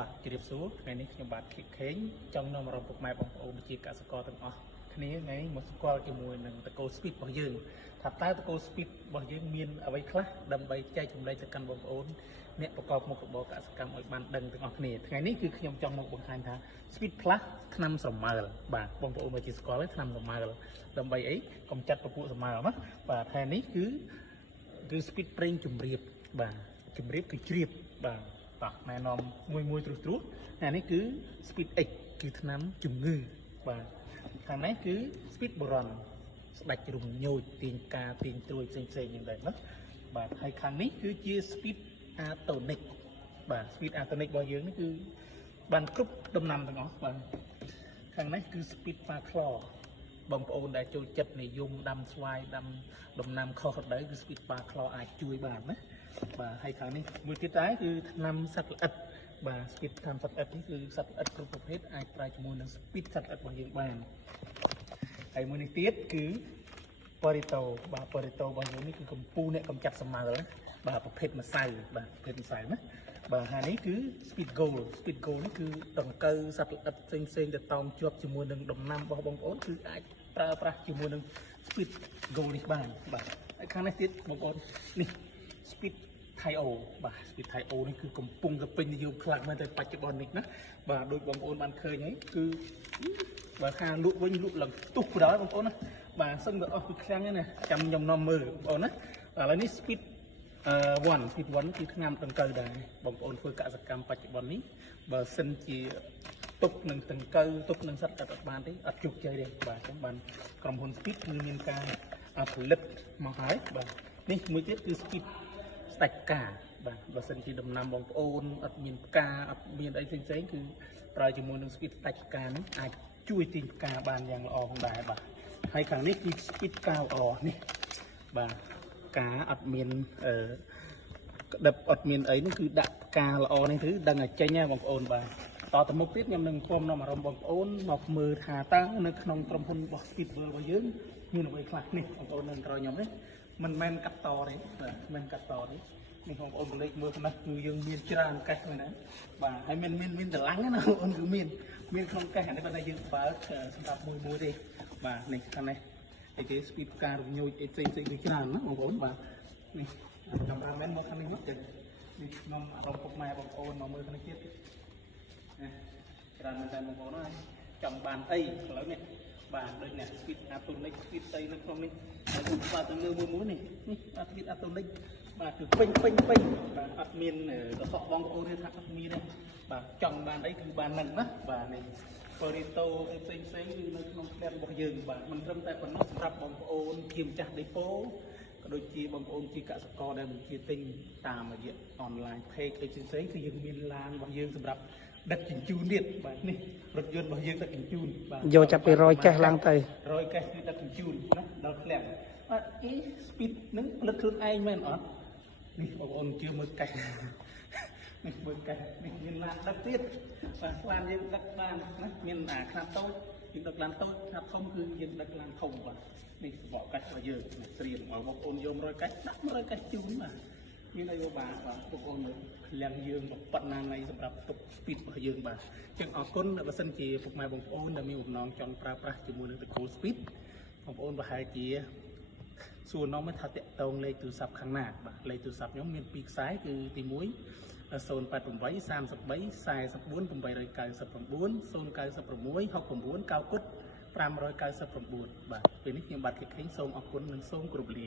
បាទជម្រាបសួរថ្ងៃនេះខ្ញុំបាទខិតខេងចង់នាំអារម្មណ៍ពុកម៉ែបងប្អូនជាកសិករទាំងអស់គ្នាថ្ងៃមកស្គាល់ជាមួយនឹងតកូ speed របស់យើងថាតើតកូ speed របស់យើងមានអ្វីខ្លះដើម្បីចែកចម្លែកទៅកាន់បងប្អូនអ្នកប្រកបមុខរបរកសិកម្មឲ្យបានដឹងទាំងអស់គ្នាថ្ងៃនេះគឺខ្ញុំចង់មកបង្ហាញថា speed plus ថ្នាំស្រមើលបាទបងប្អូនមកជាស្គាល់ថ្នាំស្រមើលដើម្បីអីកម្ចាត់ពពួកស្រមើលណាបាទថ្ងៃនេះគឺ speed ប្រេងជំរាបបាទជំរាបគឺជ្រាបបាទណែនាំមួយត្រួសអានេះគឺ speed X គឺថ្នាំជំងឺបាទខាងនេះគឺ speed boron ស្ដាច់រំញោចទាញការទាញត្រួយផ្សេងយ៉ាងដែរណាបាទហើយខាងនេះគឺជា speed atonic បាទ speed atonic របស់យើងនេះគឺបានគ្រប់ដំណាំទាំងអស់បាទខាងនេះគឺ speed parclor បងប្អូនដែលចូលចិត្តនិយមដាំស្វាយដាំដំណាំខុសរដូវគឺ speed parclor អាចជួយបានណាបាទហើយខាងនេះមួយទៀតដែរគឺថ្នាំសត្វល្អិតបាទ speed ថ្នាំសត្វល្អិតនេះគឺសត្វល្អិតគ្រប់ប្រភេទអាចប្រើជាមួយនឹង speed សត្វល្អិតរបស់យើងបានហើយមួយនេះទៀតគឺ Perito បាទ Perito របស់យើងនេះគឺកម្ពុជាអ្នកកម្ចាត់ស្រមើលបាទប្រភេទម្សៅបាទប្រភេទម្សៅណាបាទហើយនេះគឺ speed gold នេះគឺដង្កូវសត្វល្អិតផ្សេងទៅតោមជាប់ជាមួយនឹងដំណាំរបស់បងប្អូនគឺអាចប្រើប្រាស់ជាមួយនឹង speed gold នេះបានបាទហើយខាងនេះទៀតបងប្អូននេះ speed Thio បាទ speed Thio នេះគឺកំពុងតែពេញនិយមខ្លាំងមែនតែបច្ចុប្បន្ននេះណាបាទដូចបងប្អូនបានឃើញហើយគឺបើខាលក់វិញលក់ឡើងទុះបណ្ដោយបងប្អូនណាបាទសឹងតែអស់ពីខ្លាំងណាចាំខ្ញុំនាំមើលបងប្អូនណាឥឡូវនេះ speed 1 គឺថ្នាំដង្កូវដែរបងប្អូនធ្វើកសិកម្មបច្ចុប្បន្ននេះបើសិនជាទុកនឹងដង្កូវទុកនឹងសត្វអត់បានទេអត់ជោគជ័យទេបាទអញ្ចឹងបានក្រុមហ៊ុន speed គឺមានការផលិតមកហើយបាទនេះមួយទៀតគឺ speed ស្ដាច់ផ្កាបាទបើសិនជាដំណាំបងប្អូនអត់មានផ្កាអត់មានអីផ្សេងគឺប្រើជាមួយនឹង speed ស្ដាច់ផ្កានេះអាចជួយទាញផ្កាបានយ៉ាងល្អផងដែរបាទហើយខាងនេះគឺ speed កៅអនេះបាទផ្កាអត់មានក្តឹបអត់មានអីនេះគឺដាក់ផ្កាល្អនេះគឺដឹងតែចេញហើយបងប្អូនបាទតទៅមុខទៀតខ្ញុំនឹងinformនាំអារម្មណ៍បងប្អូនមកមើលថាតើនៅក្នុងក្រុមហ៊ុនរបស់ speed របស់យើងមានអ្វីខ្លះនេះបងប្អូននៅក្រោយខ្ញុំនេះមិនមែនកាត់តទេបាទមិនកាត់តទេនេះបងប្អូនលេខមើលខ្លះគឺយើងមានច្រើនកេះហ្នឹងណាបាទហើយមានតម្លាំងណាបងប្អូនគឺមានក្នុងកេះអានេះគាត់ថាយើងបើកសម្រាប់មួយទេបាទនេះខាងនេះឯគេ speed ផ្ការញូចអីផ្សេងគឺច្រើនណាបងប្អូនបាទនេះកាមេរ៉ាមែនមកខាងនេះមកទៀតនេះខ្ញុំអារម្មណ៍ពុកម៉ែបងប្អូនមកមើលខាងនេះទៀតច្រើនមែនតើបងប្អូនហើយចង់បានអីឥឡូវនេះបាទដូចនេះ speed atonic speed ស្អីនៅក្នុងនេះហើយខ្ញុំបាទទៅលើមួយនេះspeed atonic បាទគឺពេញបាទអត់មានកសក់បងប្អូនទេថាអត់មានទេបាទចង់បានអីគឺបានហ្នឹងណាបាទនេះ Perito ផ្សេងគឺនៅក្នុងផ្ទះរបស់យើងបាទមិនត្រឹមតែប៉ុណ្ណោះសម្រាប់បងប្អូនជាម្ចាស់ដេប៉ូក៏ដូចជាបងប្អូនជាកសិករដែលបញ្ជាទិញតាមរយៈអនឡាញ page អីផ្សេងគឺយើងមានឡានរបស់យើងសម្រាប់ដឹកជញ្ជូនទៀតបាទនេះរថយន្តរបស់យើងដឹកជញ្ជូនបាទយកចាប់ពី100កេះឡើងទៅ100កេះគឺដឹកជញ្ជូនណាដល់ឃ្លាំងអត់អី speed នឹងផលិតខ្លួនឯងមែនអត់នេះបងប្អូនជឿមើលកេះនេះមើលកេះនេះមានឡានដឹកទៀតបាទឡានយើងដឹកបានណាមានខ្នាតតូចយើងដឹកឡានតូចខ្នាតធំគឺយើងដឹកឡានធំបាទនេះសបកកេះរបស់យើងស្រៀងបងប្អូនយក100កេះដាក់100កេះជូនបាទមានអីបាទបងប្អូនមើលឃ្លាំងយើងប៉ុណ្ណាណៃសម្រាប់ទុក speed របស់យើងបាទអញ្ចឹងអរគុណបើសិនជាពុកម៉ែបងប្អូនដែលមានបំណងចង់ប្រើប្រាស់ជាមួយនឹងតកូ speed បងប្អូនប្រហែលជាសួរនាំថាតាក់ទងលេខទូរស័ព្ទខាងណាបាទលេខទូរស័ព្ទខ្ញុំមាន2ខ្សែគឺទី1 088 33 44 899 096 69 9 9 599បាទពេលនេះខ្ញុំបាទខិតខេងសូមអរគុណនិងសូមគោរពលា